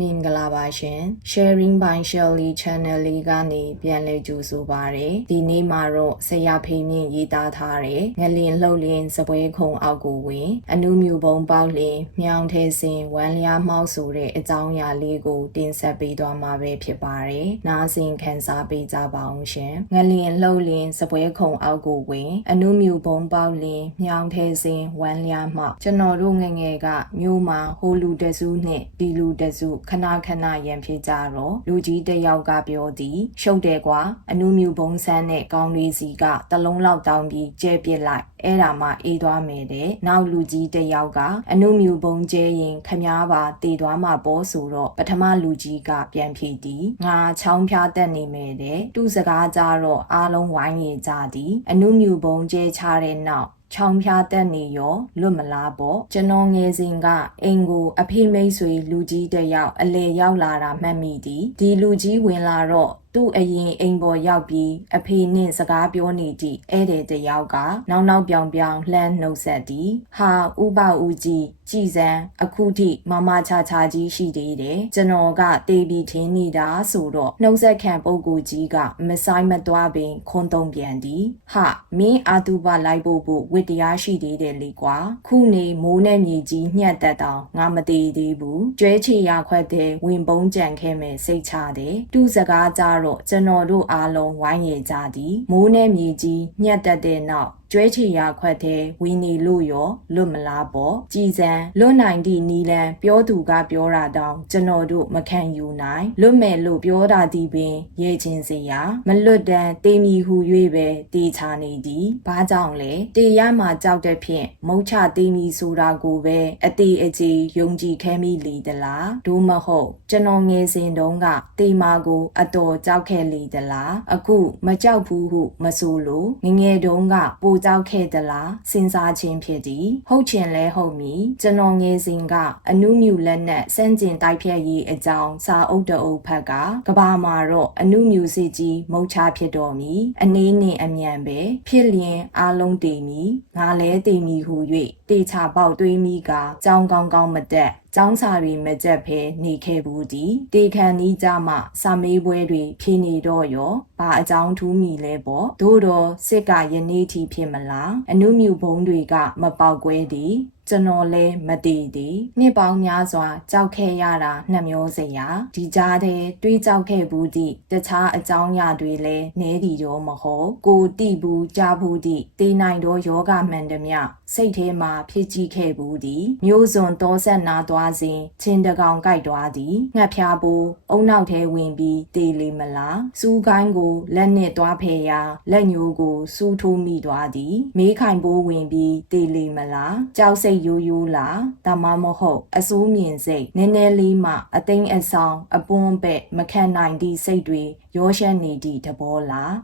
မင်္ဂလာပါရှင် Sharing by Shirley Channel လေးကနေပြန်လည်ကြိုဆိုပါရစေဒီနေ့မှာတော့ဆရာဖေမြင့်ရေးသားထားတဲ့ငလင်လှုပ်လင်းစပွဲခုံအောက်ကိုဝင်အနုမြူပုံပေါက်လင်းမြောင်ထဲစင်ဝမ်းလျားမှောက်ဆိုတဲ့အကြောင်းအရာလေးကိုတင်ဆက်ပေးသွားမှာပဲဖြစ်ပါတယ်နားဆင်ခံစားပေးကြပါအောင်ရှင်ငလင်လှုပ်လင်းစပွဲခုံအောက်ကိုဝင်အနုမြူပုံပေါက်လင်းမြောင်ထဲစင်ဝမ်းလျားမှောက်ကျွန်တော်တို့ငငယ်ကမြို့မှာဟိုလူတစုနဲ့ဒီလူတစုခဏရန်ဖြစ်ကြတော့လူကြီးတယောက်ကပြောသည်ရှုပ်တယ်ကွာအနုမြူဘုံဆန်းနဲ့ကောင်းလေးစီကတလုံးလောက်တောင်းပြီးကျဲပစ်လိုက်အဲ့ဒါမှအေးသွားမယ်တဲ့နောက်လူကြီးတယောက်ကအနုမြူဘုံကျဲရင်ခမားပါတည်သွားမှာပေါ့ဆိုတော့ပထမလူကြီးကပြန်ဖြေသည်ငါချောင်းဖျားတက်နေမယ်တဲ့သူ့စကားကြတော့အားလုံးဝိုင်းရကြသည်အနုမြူဘုံကျဲချတဲ့နောက်ချောင်းဖျားတက်နေရောလွတ်မလားပေါ့ကျွန်တော်ငယ်စဉ်ကအိမ်ကိုအဖေမိတ်ဆွေလူကြီးတယောက်အလေရောက်လာတာမှတ်မိသည်ဒီလူကြီးဝင်လာတော့သူ့အရင်အိမ်ပေါ်ရောက်ပြီးအဖေနဲ့စကားပြောနေကြည့်ဧည့်သည်တယောက်ကနောက်ပြောင်လှမ်းနှုတ်ဆက်သည်ဟာဥပဦးကြီးကြည်စံအခုထိမမချာကြီးရှိသေးတယ်ကျွန်တော်ကတေးပြီးထင်းနေတာဆိုတော့နှုတ်ဆက်ခံပုဂ္ဂိုလ်ကြီးကမဆိုင်မသွားပင်ခွန်းသုံးပြန်သည်ဟာမင်းအာတုပလိုက်ဖို့ဝိတရားရှိသေးတယ်လေကွာခုနေမိုးနဲ့မြေကြီးညှက်တက်တောင်ငါမသေးသေးဘူးကျွဲချီရခွက်တဲ့ဝင်ပုံးကြံခဲ့မယ်စိတ်ချတယ်သူ့စကားကြတော့ကျွန်တော်တို့အားလုံးဝိုင်းရကြသည်မိုးနဲ့မြေကြီးညှက်တက်တဲ့နောက်ကျွဲချီရခွက်တဲ့ဝီနေလို့ရောလွတ်မလားပေါ့ကြည်စံလွတ်နိုင်သည့်နီလန်ပြောသူကပြောတာတောင်ကျွန်တော်တို့မခံယူနိုင်လွတ်မယ်လို့ပြောတာဒီပင်ရဲချင်းစရာမလွတ်တမ်းတေးမီဟူ၍ပဲတေးချနေသည်ဘာကြောင့်လဲတေးရမှာကြောက်တဲ့ဖြင့်မုတ်ချတေးမီဆိုတာကိုပဲအတေးအကြေယုံကြည်ခဲမိလေသလားဒို့မဟုတ်ကျွန်တော်ငယ်စဉ်တုန်းကတေးမာကိုအတော်ကြောက်ခဲ့လေသလားအခုမကြောက်ဘူးဟုမဆိုလို့ငယ်တုန်းကပိုကြောက်ခဲ့သလားစဉ်းစားခြင်းဖြစ်သည်ဟုတ်ချင်လဲဟုတ်မီကျွန်တော်ငယ်စဉ်ကအနုမြူလက်နက်စန့်ကျင်တိုက်ဖြတ်ရေးအကြောင်းစာအုပ်တအုပ်ဖက်ကကဘာမှာတော့အနုမြူစစ်ကြီးမုတ်ချဖြစ်တော်မီအနေနဲ့အမြန်ပဲဖြစ်လျင်အားလုံးတည်မီငါလဲတည်မီဟု၍တေချပေါက်တွေးမိကကြောင်းကောင်းမတက်ကျောင်းစာတွေမကြက်ဖဲနေခဲ့ဘူးသည်တေခံနီးကြမှစာမေးပွဲတွေဖြေနေတော့ရောဘာအကြောင်းထူးမိလဲပေါ့သို့တော့စစ်ကယနေ့ထိဖြစ်မလားအနုမြူဘုံတွေကမပေါက်ကွဲသည်ကျွန်တော်လဲမတည်သည်နှစ်ပေါင်းများစွာကြောက်ခဲ့ရတာနှမျောစရာဒီကြားထဲတွေးကြောက်ခဲ့ဘူးသည့်တခြားအကြောင်းအရာတွေလဲနဲဒီရောမဟုတ်ကိုတိဘူးကြားဘူးသည့်တေးနိုင်သောယောဂမှန်သမျှစိတ်ထဲမှာဖြစ်ကြည့်ခဲ့ဘူးသည်မျိုးစွန်သောဆက်နာသွားစဉ်ချင်းတကောင်ကြိုက်သွားသည်ငှက်ဖျားပိုးအုံနောက်ထဲဝင်ပြီးတေးလေမလားစူးကိုင်းကိုလက်နဲ့သွားဖယ်ရာလက်ညိုးကိုစူးထိုးမိသွားသည်မေးခိုင်ပိုးဝင်ပြီးတေးလေမလားကြောက်စိတ်ရိုးလားဒါမှမဟုတ်အစိုးမြင်စိတ်နည်းနည်းလေးမှအသိမ်းအဆောင်အပွန်းပဲ့မခံနိုင်သည့်စိတ်တွေရောရှက်နေသည့်သဘောလား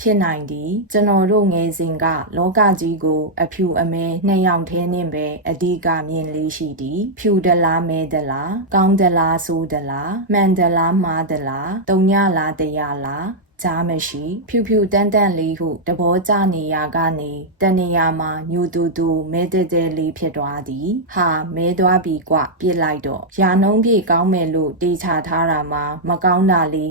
ဖြစ်နိုင်သည်ကျွန်တော်တို့ငယ်စဉ်ကလောကကြီးကိုအဖြူအမဲနှစ်ယောက်ထဲနှင့်ပဲအဓိကမြင်လေးရှိသည်ဖြူဒလားမဲဒလားကောင်းဒလားဆိုးဒလားမှန်ဒလားမှားဒလားတုံညလားတရားလားကြားမရှိဖြူတန်းလေးဟုတဘောကြနေရကနေတနေရာမှာညူတူမဲတဲလေးဖြစ်သွားသည်ဟာမဲသွားပြီကွပြစ်လိုက်တော့ရာနှုံးပြေကောင်းမယ်လို့တေးချထားတာမှာမကောင်းတာလေး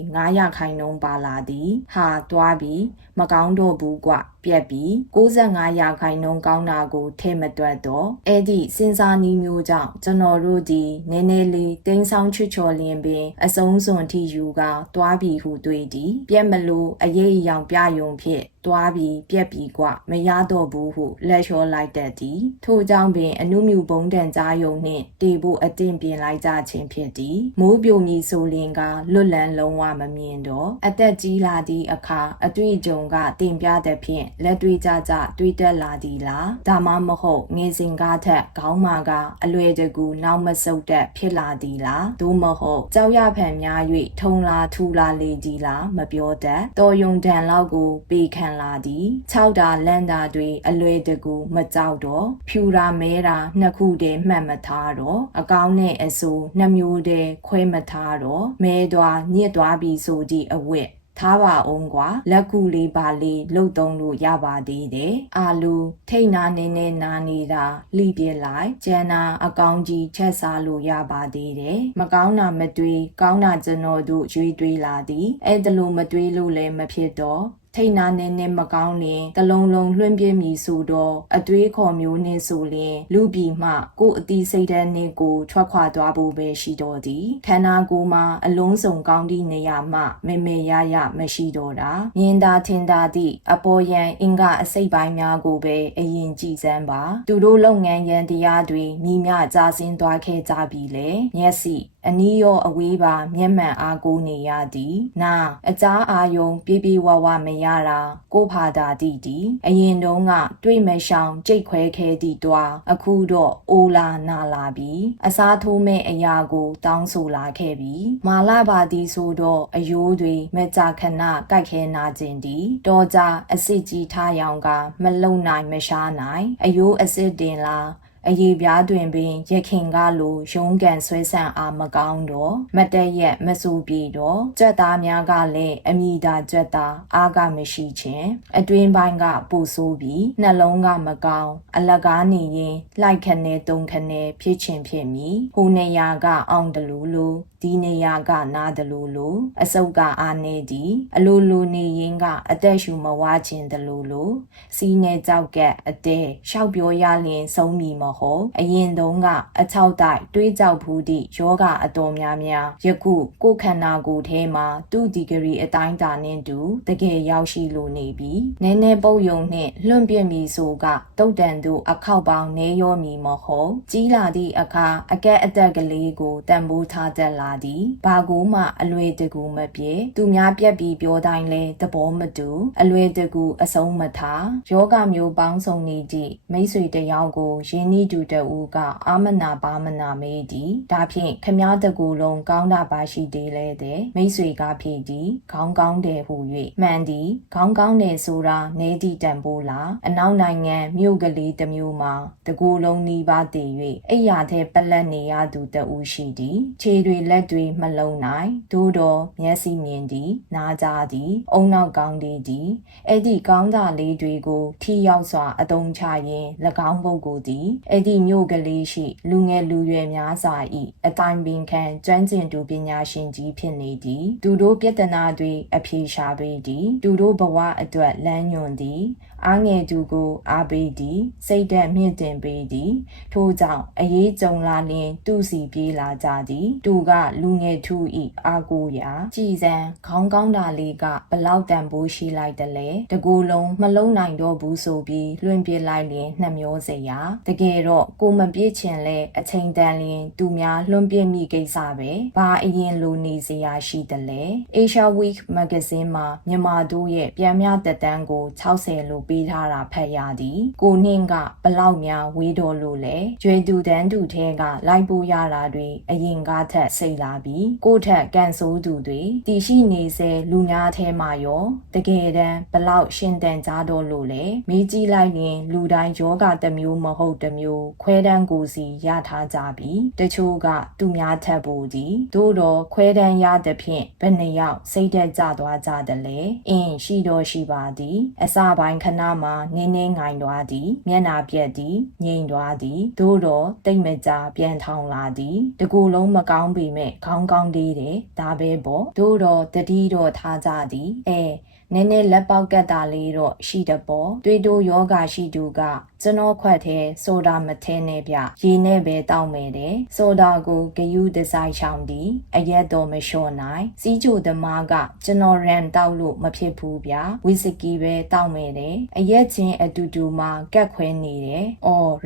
9%ပါလာသည်ဟာသွားပြီမကောင်းတော့ဘူးကွပြက်ပြီး95%ကောင်းတာကိုထဲမတွက်တော့အဲ့ဒီစဉ်းစားနည်းမျိုးကြောင့်ကျွန်တော်တို့ဒီနည်းနည်းလေးတင်းဆောင်ချွတ်ချော်လင်းပင်အဆုံးစွန်ထိယူကသွားပြီဟုတွေးသည်ပြက်မလို့အရေးအယောင်ပြယုံဖြစ်သွားပြီးပြက်ပြီးကွမရတော့ဘူးဟုလက်လျှော်လိုက်တတ်သည်ထို့ကြောင့်ပင်အနုမြူဘုံတန်ကြားယုံနှင့်တေဖို့အတင်းပြင်လိုက်ကြခြင်းဖြစ်သည်မိုးပြိုမီဆိုလင်ကလွတ်လန်းလုံးဝမမြင်တော့အသက်ကြီးလာသည့်အခါအတွေ့အကြုံကတင်ပြတဲ့ဖြင့်လက်တွေ့ကြတွေးတက်လာသည်လားဒါမှမဟုတ်ငယ်စဉ်ကားထက်ခေါင်းမာကအလွယ်တကူနောက်မဆုတ်တက်ဖြစ်လာသည်လားသို့မဟုတ်ကြောက်ရဖန်များ၍ထုံလာထူလာလေသည်လားမပြောတတ်တော်ယုံတန်လောက်ကိုပေခံလာသည်6တာလန့်တာတွေအလွယ်တကူမကြောက်တော့ဖြူတာမဲတာနှစ်ခုတည်းမှတ်မထားတော့အကောင်းနဲ့အဆိုးနှစ်မျိုးတည်းခွဲမထားတော့မဲသွားညစ်သွားပြီဆိုသည့်အဝတ် ထားပါအောင်ကွာလက်ကူလေးပါလေးလှုပ်သုံးလို့ရပါသေးတယ်အာလူထိတ်နာနေနေနာနေတာလှိပြစ်လိုက်ကျန်နာအကောင်ကြီးချက်စားလို့ရပါသေးတယ်မကောင်းတာမတွေးကောင်းတာကျွန်တော်တို့ရွေးတွေးလာသည်အဲ့ဒါလို့မတွေးလို့လည်းမဖြစ်တော့ထိတ်နာနေမကောင်းလင်တလုံးလုံးလွှင့်ပြမည်ဆိုတော့အတွေးခေါ်မျိုးနဲ့ဆိုလင်လူပြည်မှကိုယ်အတိစိတ်တဲ့နေ့ကိုထွက်ခွာသွားဖို့ပဲရှိတော့သည်ခန္ဓာကိုယ်မှာအလုံးစုံကောင်းသည့်နေရာမှမေရရမရှိတော့တာမြင်သာထင်သာသည့်အပေါ်ယံအင်္ဂအစိတ်ပိုင်းများကိုပဲအရင်ကြည့်စမ်းပါသူတို့လုပ်ငန်းရန်တရားတွေမိမြကြာစင်းသွားခဲ့ကြပြီလေမျက်စိအနီးရောအဝေးပါမျက်မှန်အားကိုးနေရသည်နာအကြားအာယုံပြေဝဝမရတာကိုဖာတာတိတီအရင်တုန်းကတွေ့မရှောင်ကြိတ်ခွဲခဲသည့်တွားအခုတော့အိုလာနာလာပြီအစားထိုးမဲ့အရာကိုတောင်းဆိုလာခဲ့ပြီမာလာပါသည်ဆိုတော့အယိုးတွေမကြာခဏကြိုက်ခဲနာခြင်းသည်တော်ကြအစစ်ကြီးထားရောင်ကမလုံနိုင်မရှားနိုင်အယိုးအစစ်တင်လားအရေးပြားတွင်ပင်ရခင်ကလိုရုံးကန်ဆွဲဆန့်အားမကောင်းတော့မတည့်ရက်မဆူပြေတော့ကြွက်သားများကလည်းအမိသာကြွက်သားအားကမရှိခြင်းအတွင်းပိုင်းကပူဆိုးပြီးနှလုံးကမကောင်းအလကားနေရင်လိုက်ခနဲ့တုံခနဲ့ဖြစ်ချင်းဖြစ်မီဟိုနေရာကအောင်တလူလူဒီနေရာကနာတလူလူအစုပ်ကအာနေသည်အလိုလိုနေရင်ကအသက်ရှူမဝါခြင်းတလူလူစီးနေကြောက်ကအတဲရှောက်ပြောရလင်ဆုံးမီမဟုတ်အရင်တုန်းကအချောက်တိုက်တွေးကြောက်ဘူးသည့်ယောဂအတော်များများယခုကိုယ်ခန္ဓာကိုယ်ထဲမှာသူ့ဒီဂရီအတိုင်းတာနဲ့တူတကယ်ရောက်ရှိလိုနေပြီနည်းနည်းပုတ်ယုံနှင့်လွန့်ပြစ်မီဆိုကတုတ်တန်တို့အခောက်ပေါင်းနေရောမီမဟုတ်ကြီးလာသည့်အခါအကက်အသက်ကလေးကိုတန်ဖိုးထားတတ်လာသည်ဘာကိုမှအလွယ်တကူမပြေသူများပြက်ပြီးပြောတိုင်းလဲသဘောမတူအလွယ်တကူအဆုံးမထားယောဂမျိုးပေါင်းစုံနေသည့်မိတ်ဆွေတယောက်ကိုရင်းနှီးတူတဦးကအာမနာပါမနာမေးသည်ဒါဖြင့်ခမားတကူလုံးကောင်းတာပါရှိသေးလဲတဲ့မိတ်ဆွေကဖြေသည်ခေါင်းကောင်းတယ်ဟု၍မှန်သည်ခေါင်းကောင်းတယ်ဆိုတာနေသည့်တန်ဖိုးလားအနောက်နိုင်ငံမြို့ကလေးတစ်မျိုးမှာတကူလုံးနီးပါးတည်၍အိယာထဲပလက်နေရသူတဦးရှိသည်ခြေတွေလက်တွေမလုံးနိုင်သို့တော်မျက်စိမြင်သည်နားကြားသည်အုံနောက်ကောင်းသည်အဲ့ဒီကောင်းတာလေးတွေကိုထိရောက်စွာအသုံးချရင်း၎င်းပုဂ္ဂိုလ်သည်အဲ့ဒီမြို့ကလေးရှိလူငယ်လူရွယ်များစွာ၏အတိုင်းပင်ခံကျွမ်းကျင်သူပညာရှင်ကြီးဖြစ်နေသည်သူတို့ပြဿနာတွေအဖြေရှာပေးသည်သူတို့ဘဝအတွက်လမ်းညွှန်သည်အားငယ်သူကိုအားပေးသည်စိတ်ဓာတ်မြင့်တင်ပေးသည်ထို့ကြောင့်အရေးကြုံလာလျင်သူစီပြေးလာကြသည်သူကလူငယ်ထု၏အားကိုးရာကြည်စံခေါင်းကောင်းတာလေးကဘလောက်တန်ဖိုးရှိလိုက်တယ်လဲတကူလုံးမလုံးနိုင်တော့ဘူးဆိုပြီးလွှင့်ပြလိုက်လျင်နှမျောစရာတကယ်တော့ကိုမပြေးချင်လဲအချိန်တန်လျင်သူများလွှင့်ပြမိကိစ္စပဲဘာအရင်လိုနေစရာရှိတယ်လဲ Asia Week Magazine မှာမြန်မာတို့ရဲ့ပြန်မြတက်တန်းကို60လို့ပေးထားတာဖတ်ရသည်ကိုနှင်းကဘလောက်များဝေးတော်လို့လဲကျွဲတူတန်းတူထဲကလိုက်ပို့ရတာတွေအရင်ကထက်စိတ်လာပြီးကိုထက်ကန်ဆိုးသူတွေတည်ရှိနေစေလူများထဲမှာရောတကယ်တမ်းဘလောက်ရှင်တန်ကြတော့လို့လဲမေးကြည့်လိုက်ရင်လူတိုင်းယောဂတစ်မျိုးမဟုတ်တစ်မျိုးခွဲတန်းကိုစီရထားကြပြီတချို့ကသူများထက်ဖို့ဒီသို့တော့ခွဲတန်းရတဲ့ဖြင့်ဘယ်နှယောက်စိတ်သက်ကြသွားကြတယ်လဲရှိတော့ရှိပါသည်အစပိုင်းခဏမှနင်းငိုင်သွားသည်မျက်နာပြက်သည်ငြိမ်သွားသည်သို့တော့တိတ်မကြပြန်ထောင်လာသည်တကူလုံးမကောင်းပေမဲ့ခေါင်းကောင်းသေးတယ်ဒါပဲပေါ့သို့တော့တတိတော့ထားကြသည်နည်းနည်းလက်ပေါက်ကတ်တာလေးတော့ရှိတပေါ်တွေးတိုးယောဂရှိသူကကျွန်တော်ခွက်သေးဆိုဒါမထဲနဲ့ဗျရေနဲ့ပဲတောက်မယ်တဲ့ဆိုဒါကိုဂယူးဒီဇိုင်းချောင်းသည်အရက်တော့မလျှော့နိုင်စီးချိုသမားကကျွန်တော်ရန်တောက်လို့မဖြစ်ဘူးဗျဝီစကီပဲတောက်မယ်တဲ့အရက်ချင်းအတူတူမှကက်ခွဲနေတယ်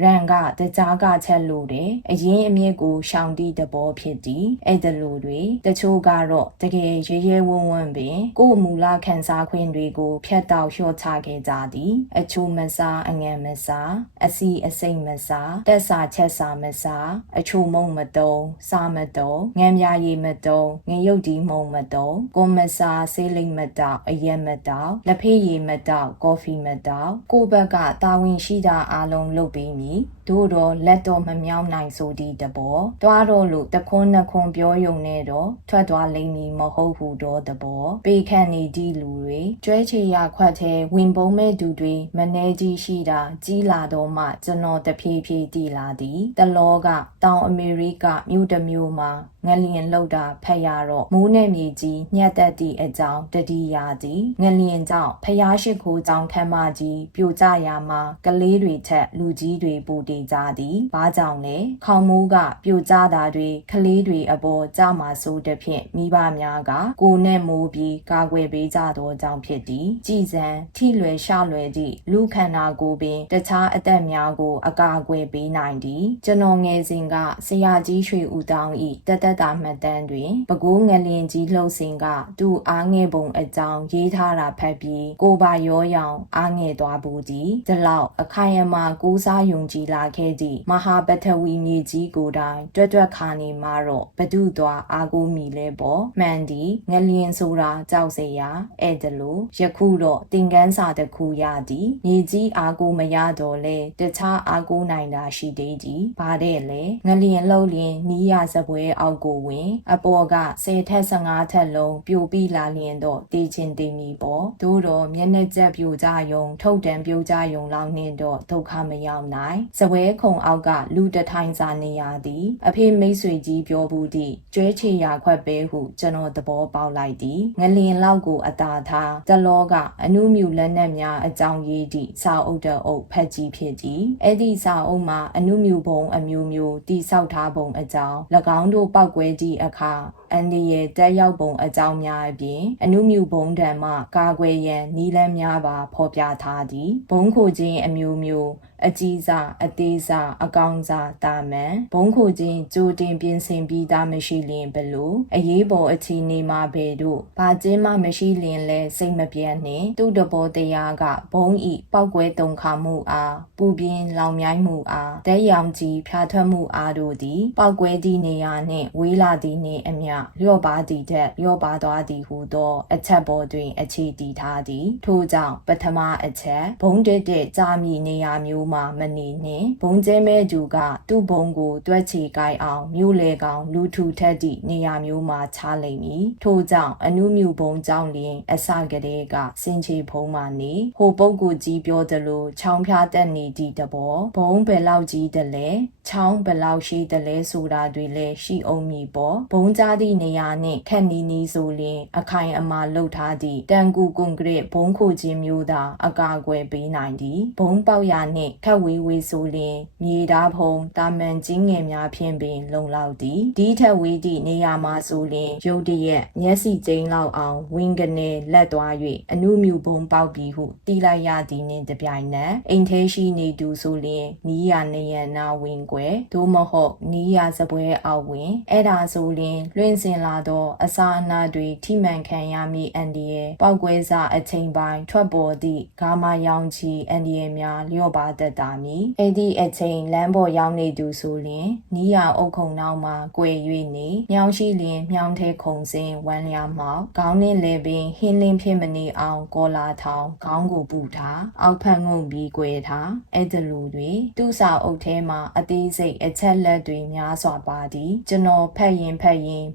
ရန်ကတကြားကချက်လို့တယ်အရင်အမြင့်ကိုရှောင်တီးတဘောဖြစ်သည်အဲ့ဒါလိုတွေတချို့ကတော့တကယ်ရဲရဲဝံ့ဝံ့ပင်ကို့မူလခန်းစားခွင့်တွေကိုဖျက်တောက်လျှော့ချခဲ့ကြသည်အချို့မစားအငန်မစားအစီအစိမ့်မစားတက်စာချက်စာမစားအချို့မုံမတုံးစားမတုံးငမ်းပြားရည်မတုံးငရုတ်ဒီမုံမတုံးကိုမစားဆေးလိမ့်မတောက်အရက်မတောက်လက်ဖေးရည်မတောက်ကော်ဖီမတောက်ကိုဘက်ကတာဝန်ရှိတာအားလုံးလုပ်ပေးမည် တို့တော့လက်တော့မမြောက်နိုင်ဆိုသည့်တဘောတွားတော့လို့တခွန်းနှခွန်းပြောယုံနဲ့တော့ထွက်သွားလိမ့်မည်မဟုတ်ဟုတော့တဘောပေခန့်နေသည့်လူတွေကျွဲချေရခွက်ထဲဝင်ပုံးမဲ့သူတွေမနှဲကြီးရှိတာကြီးလာတော့မှကျွန်တော်တဖြည်းဖြည်းတည်လာသည်တလောကတောင်အမေရိကမြို့တစ်မြို့မှာငလျင်လောက်တာဖက်ရတော့မိုးနဲ့မြေကြီးညက်သက်သည့်အကြောင်းတတိယသည်ငလျင်ကြောင့်ဖျားရှိခိုးကြောင့်ခမ်းမကြီးပြိုကျရာမှာကလေးတွေထက်လူကြီးတွေပူတည်ကြသည်ဘာကြောင့်လဲခေါင်မိုးကပြိုကျတာတွေကလေးတွေအပေါ်ကြမှာဆိုတဲ့ဖြင့်မိဘများကကိုနဲ့မိုးပြီးကာကွယ်ပေးကြသောကြောင့်ဖြစ်သည်ကြည်စံထိလွယ်ရှလွယ်သည့်လူခန္ဓာကိုယ်ပင်တခြားအသက်များကိုအကာအကွယ်ပေးနိုင်သည်ကျွန်တော်ငယ်စဉ်ကဆရာကြီးရွှေဦးတောင်းဤတသက်တာမှတ်တမ်းတွင်ပဲခူးငလျင်ကြီးလှုပ်စဉ်ကသူ့အားငယ်ပုံအကြောင်းရေးထားတာဖတ်ပြီးကိုပါရောရောင်အားငယ်သွားပူသည်ဒီလောက်အခိုင်အမာကိုးစားယုံကြည်လာခဲ့သည့်မဟာပထဝီမြေကြီးကိုယ်တိုင်တွက်ခါနေမှာတော့ဘဒုသွားအားကိုးမိလဲပေါ့မှန်သည်ငလျင်ဆိုတာကြောက်စရာအဲ့ဒါလို့ယခုတော့သင်ခန်းစာတစ်ခုရသည်မြေကြီးအားကိုးမရတော့လဲတခြားအားကိုးနိုင်တာရှိသေးသည်ဘာတဲ့လဲငလျင်လှုပ်လျင်နီးရစပွဲအောက်ကိုဝင်အပေါ်က10ထက်15ထက်လုံးပြိုပြီးလာလျင်တော့တေးချင်းတေးမီပေါ့သို့တော့မျက်နှာကျက်ပြိုကြယုံထုတ်တံပြိုကြယုံလောက်နှင့်တော့ဒုက္ခမရောက်နိုင်စပွဲခုံအောက်ကလူတထိုင်စာနေရသည်အဖေမိတ်ဆွေကြီးပြောဘူးသည့်ကျွဲချေရာခွက်ပဲဟုကျွန်တော်သဘောပေါက်လိုက်သည်ငလျင်လောက်ကိုအသာထားတလောကအနုမြူလက်နက်များအကြောင်းရေးသည့်စာအုပ်တအုပ်ဖတ်ကြီးဖြစ်သည်အဲ့ဒီစာအုပ်မှာအနုမြူဘုံအမျိုးမျိုးတိဆောက်ထားပုံအကြောင်း၎င်းတို့ပောက်ကွဲသည့်အခါအန်ဒီရဲ့တက်ရောက်ပုံအကြောင်းများအပြင်အနုမြူဘုံတံမှကာကွယ်ရန်နီလန်းများပါဖော်ပြထားသည်ဘုံခိုခြင်းအမျိုးမျိုးအကြီးစားအသေးစားအကောင်စားတာမန်ဘုံခိုခြင်းကြိုတင်ပြင်ဆင်ပြီးသားမရှိလျင်ဘလို့အရေးပေါ်အခြေအနေမှာဘယ်တို့ဘာကျင်းမှမရှိလျင်လဲစိတ်မပြတ်နှင့်သူ့တဘောတရားကဘုံဤပောက်ကွဲတုံခါမှုအားပူပြင်းလောင်မြိုင်းမှုအားတဲ့ရောင်ကြီးဖြာထွက်မှုအားတို့သည်ပောက်ကွဲသည့်နေရာနှင့်ဝေးလာသည့်နှင့်အမျှလျော့ပါသည့်ထက်လျော့ပါသွားသည်ဟုသောအချက်ပေါ်တွင်အခြေတည်ထားသည်ထို့ကြောင့်ပထမအချက်ဘုံတက်တဲ့ကြာမီနေရာမျိုးမှာမနေနှင့်ဘုံကျဲမဲ့သူကသူ့ဘုံကိုတွက်ချီကိုက်အောင်မြို့လေကောင်လူထူထက်သည့်နေရာမျိုးမှာချလိမ့်မည်ထို့ကြောင့်အနုမြူဘုံကြောင့်လျင်အစကတည်းကစင်ချေဖုံးမှနေဟိုပုဂ္ဂိုလ်ကြီးပြောသလိုချောင်းဖျားတက်နေသည့်တဘောဘုံဘယ်လောက်ကြီးတလဲချောင်းဘယ်လောက်ရှိတလဲဆိုတာတွေလည်းရှိအောင်မည်ပေါ့ဘုံကြားသည့်နေရာနှင့်ခက်နီနီဆိုလျင်အခိုင်အမာလှုပ်ထားသည့်တန်ကူကွန်ကရစ်ဘုံခိုခြင်းမျိုးသာအကာအကွယ်ပေးနိုင်သည်ဘုံပေါက်ရနှင့်ခက်ဝေးဝေးဆိုလျင်မြေဓာဖုံတာမန်ကြီးငယ်များဖြင့်ပင်လုံလောက်သည်ဒီထက်ဝေးသည့်နေရာမှာဆိုလျင်ရုတ်တရက်မျက်စိကျိန်းလောက်အောင်ဝင်းကနေလက်သွား၍အနုမြူဘုံပေါက်ပြီးဟုတီးလိုက်ရသည်နှင့်တပြိုင်နက်အိမ်ထဲရှိနေသူဆိုလျင်နီးရနေရနာဝင်းကွယ်သို့မဟုတ်နီးရစပွဲအောက်ဝင်အဲ့ဒါဆိုလျင်လွင့်စင်လာသောအစာအနာတွေထိမှန်ခံရမည့်အန်ဒီရဲ့ပောက်ကွဲစာအချိန်ပိုင်းထွက်ပေါ်သည့်ဂါမာရောင်ချီအန်ဒီရဲ့များလျော့ပါတတ်တာမည်အဲ့ဒီအချိန်လမ်းပေါ်ရောက်နေသူဆိုလျင်နီးရအုပ်ခုံနောက်မှာကွယ်၍နေမြောင်းရှိလျင်မြောင်းထဲခုံစင်ဝမ်းလျားမောက်ခေါင်းနှင့်လဲပင်ဟင်းလင်းဖြစ်မနေအောင်ကောလာထောင်ခေါင်းကိုပူထားအောက်ဖက်ငုံပြီးကွယ်ထားအဲ့ဒီလိုတွေသူ့စာအုပ်ထဲမှာအသေးစိတ်အချက်လက်တွေများစွာပါသည်ကျွန်တော်ဖတ်ရင်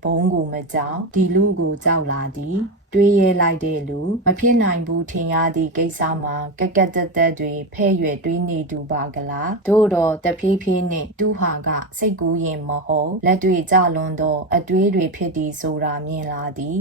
ဘုံကိုမကြောက်ဒီလူကိုကြောက်လာသည်တွေးရဲလိုက်တဲ့လူမဖြစ်နိုင်ဘူးထင်ရသည့်ကိစ္စမှာကက်ကက်တက်တက်တွေဖဲ့ရွယ်တွေးနေသူပါကလားတို့တော့တဖြည်းဖြည်းနဲ့သူဟာကစိတ်ကူးရင်မဟုတ်လက်တွေကြလွန်တော့အတွေးတွေဖြစ်သည်ဆိုတာမြင်လာသည်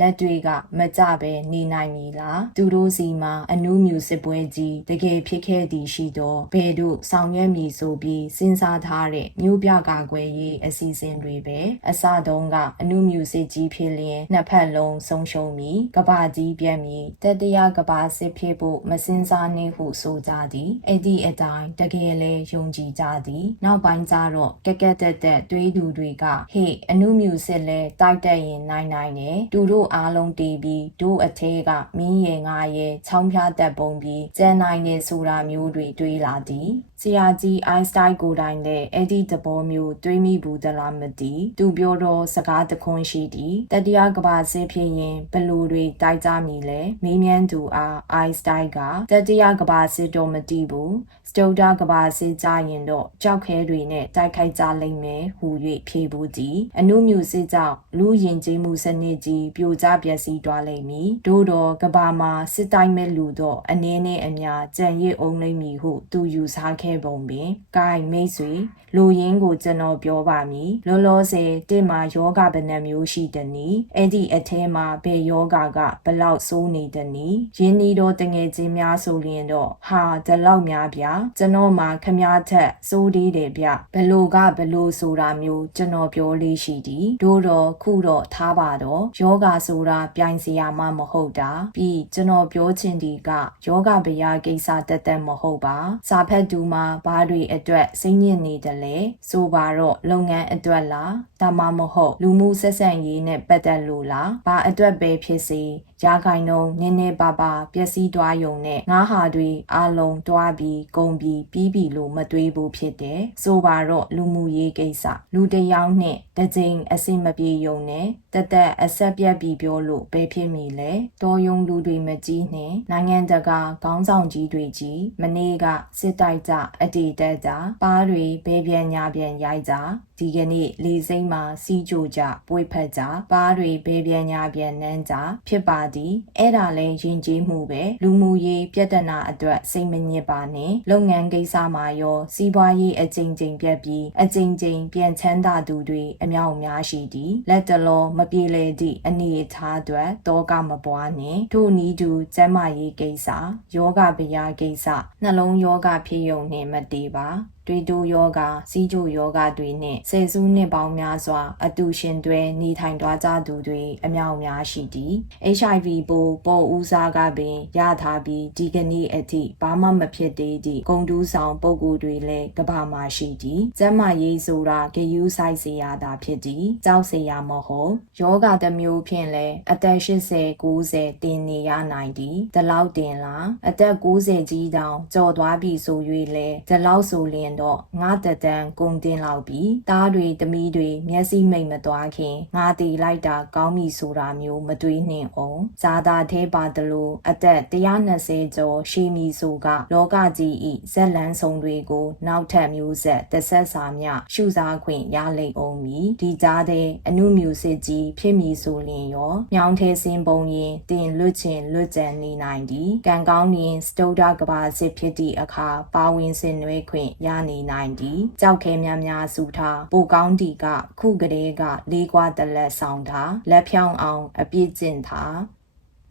လက်တွေကမကြပဲနေနိုင်မည်လားသူတို့စီမှာအနုမြူစစ်ပွဲကြီးတကယ်ဖြစ်ခဲ့သည်ရှိတော့ဘယ်တို့ဆောင်ရွက်မည်ဆိုပြီးစဉ်းစားထားတဲ့မျိုးပြကာကွယ်ရေးအစီအစဉ်တွေပဲအစတုန်းကအနုမြူစစ်ကြီးဖြစ်လျင်နှစ်ဖက်လုံးဆုံးရှုံးမီကဘာကြီးပြတ်မီတတိယကဘာစစ်ဖြစ်ဖို့မစင်စားနေဟုဆိုကြသည်အဲ့ဒီအတိုင်းတကယ်လဲယုံကြည်ကြသည်နောက်ပိုင်းကျတော့ကက်ကက်တက်တက်တွေးသူတွေကဟေ့အနုမြူစစ်လဲတိုက်တက်ရင်နိုင်တယ်သူတို့အားလုံးတီးပြီးတို့အထဲကမင်းရဲ့ငါရဲ့ချောင်းဖျားတက်ပုံပြီးကျန်နိုင်တယ်ဆိုတာမျိုးတွေတွေးလာသည် ဆရာကြီးအိုင်းစတိုင်းကိုယ်တိုင်လည်းအဲ့ဒီသဘောမျိုးတွေးမိဘူးသလားမသိသူပြောတော့စကားတခွန်းရှိသည်တတိယကမ္ဘာစစ်ဖြစ်ရင်ဘလူတွေတိုက်ကြမည်လဲမေးမြန်းသူအားအိုင်းစတိုင်းကတတိယကမ္ဘာစစ်တော့မသိဘူးစတုဒ္ဓကမ္ဘာစစ်ကြရင်တော့ကြောက်ခဲတွေနဲ့တိုက်ခိုက်ကြလိမ့်မယ်ဟူ၍ဖြေဘူးသည်အနုမြူစစ်ကြောင့်လူယဉ်ကျေးမှုစနစ်ကြီးပြိုကျပျက်စီးသွားလိမ့်မည်တို့တော့ကမ္ဘာမှာစစ်တိုင်းမဲ့လူတော့အနေနဲ့အများကြံ့ရစ်အောင်လိမ့်မည်ဟုသူယူဆခဲ့ပုံပင်ဂိုင်းမိတ်ဆွေလူရင်းကိုကျွန်တော်ပြောပါမည်လောလောဆယ်တစ်မှာယောဂဗနမျိုးရှိတဲ့နီအဲ့ဒီအထဲမှာဘယ်ယောဂကဘလောက်ဆိုးနေတဲ့နီရင်းနီတော့တငယ်ချင်းများဆိုရင်တော့ဟာဒီလောက်များဗျာကျွန်တော်မှာခမားထက်စိုးသေးတယ်ဗျဘလို့ကဘလို့ဆိုတာမျိုးကျွန်တော်ပြောလေးရှိသည်တို့တော့ခုတော့ထားပါတော့ယောဂဆိုတာပြိုင်စရာမှမဟုတ်တာပြီးကျွန်တော်ပြောချင်ဒီကယောဂဗျာကိစ္စတက်တက်မဟုတ်ပါစာဖတ်သူမှာဘာတွေအတွက်စိတ်ညစ်နေတယ်လဲဆိုပါတော့လုပ်ငန်းအတွက်လားဒါမှမဟုတ်လူမှုဆက်ဆံရေးနဲ့ပတ်သက်လို့လားဘာအတွက်ပဲဖြစ်စေရာခိုင်နှုန်းနည်းနည်းပါးပါးပျက်စီးသွားယုံနဲ့ငါးဟာတွေအလုံးတွားပြီးကုန်ပြီးပြီးပြီလို့မတွေးဘူးဖြစ်တယ်ဆိုပါတော့လူမှုရေးကိစ္စလူတစ်ယောက်နဲ့တစ်ကြိမ်အဆင်မပြေယုံနဲ့တက်တက်အဆက်ပြတ်ပြီးပြောလို့ဘယ်ဖြစ်မီလဲတော်ယုံလူတွေမကြီးနဲ့နိုင်ငံတကာခေါင်းဆောင်ကြီးတွေကြီးမနေ့ကစစ်တိုက်ကြအတေတက်ကြပါးတွေဘဲပြန်ညာပြန်ရိုက်ကြဒီကနေ့လေစိမ့်မှာစီးကြိုကြပွေဖက်ကြပါးတွေဘဲပြန်ညာပြန်နန်းကြဖြစ်ပါသည်အဲ့ဒါလဲယဉ်ကျေးမှုပဲလူမှုရေးပြဿနာအတွက်စိတ်မညစ်ပါနဲ့လုပ်ငန်းကိစ္စမှာရောစီးပွားရေးအကြိမ်ကြိမ်ပြတ်ပြီးအကြိမ်ကြိမ်ပြန်ချမ်းသာသူတွေအများအများရှိသည်လက်တလောမပြေလည်သည့်အနေအထားအတွက်တောကမပွားနဲ့ထို့နီးတူကျန်းမာရေးကိစ္စယောဂဗျာကိစ္စနှလုံးယောဂဖြစ်ယုံနဲ့မတည်ပါတွေတိုးယောဂစီးကျိုယောဂတွေနဲ့ဆယ်စုနှစ်ပေါင်းများစွာအတူရှင်တွဲနေထိုင်သွားကြသူတွေအများအများရှိသည် HIV ပိုးပေါ်ဦးစားကပင်ရထားပြီးဒီကနေ့အထိဘာမှမဖြစ်သေးသည့်ဂုံတူးဆောင်ပုဂ္ဂိုလ်တွေလည်းကမ္ဘာမှာရှိသည်ကျန်းမာရေးဆိုတာဂယုဆိုင်စရာသာဖြစ်သည်ကြောက်စရာမဟုတ်ယောဂတစ်မျိုးဖြင့်လည်းအသက်80 90တင်နေရနိုင်သည်ဒီလောက်တင်လားအသက်90ကြီးတောင်ကြော်သွားပြီဆို၍လဲဒီလောက်ဆိုလျင်တော့ငါတက်တန်းကုန်တင်လောက်ပြီးသားတွေသမီးတွေမျက်စိမိတ်မသွားခင်ငါတီလိုက်တာကောင်းပြီဆိုတာမျိုးမတွေးနှင်အောင်ဇာတာသေးပါတယ်လို့အသက်120ကျော်ရှိမီဆိုကလောကကြီးဤဇက်လန်းဆောင်တွေကိုနောက်ထပ်မျိုးဆက်တစ်ဆက်စာမျှရှုစားခွင့်ရလိမ့်အောင်မီဒီကြားတဲ့အနုမြူစစ်ကြီးဖြစ်မီဆိုလျင်ရောညောင်ထဲစင်ပုံရင်တင်လွတ်ချင်လွတ်ကြံနေနိုင်သည်ကံကောင်းရင်စတုဒ္ဓကဘာစစ်ဖြစ်သည့်အခါပါဝင်ဆင်နွှဲခွင့်ရနေနိုင်သည်ကြောက်ခဲများများစုထားပိုကောင်းတီကခုကလေးကလေးကွာတလက်ဆောင်ထားလက်ဖြောင်းအောင်အပြည့်ကျင့်ထား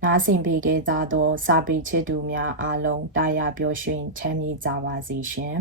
နားဆင်ပေးခဲ့ကြသောစာပေချစ်သူများအားလုံးတာယာပျော်ရွှင်ချမ်းမြေ့ကြပါစေရှင်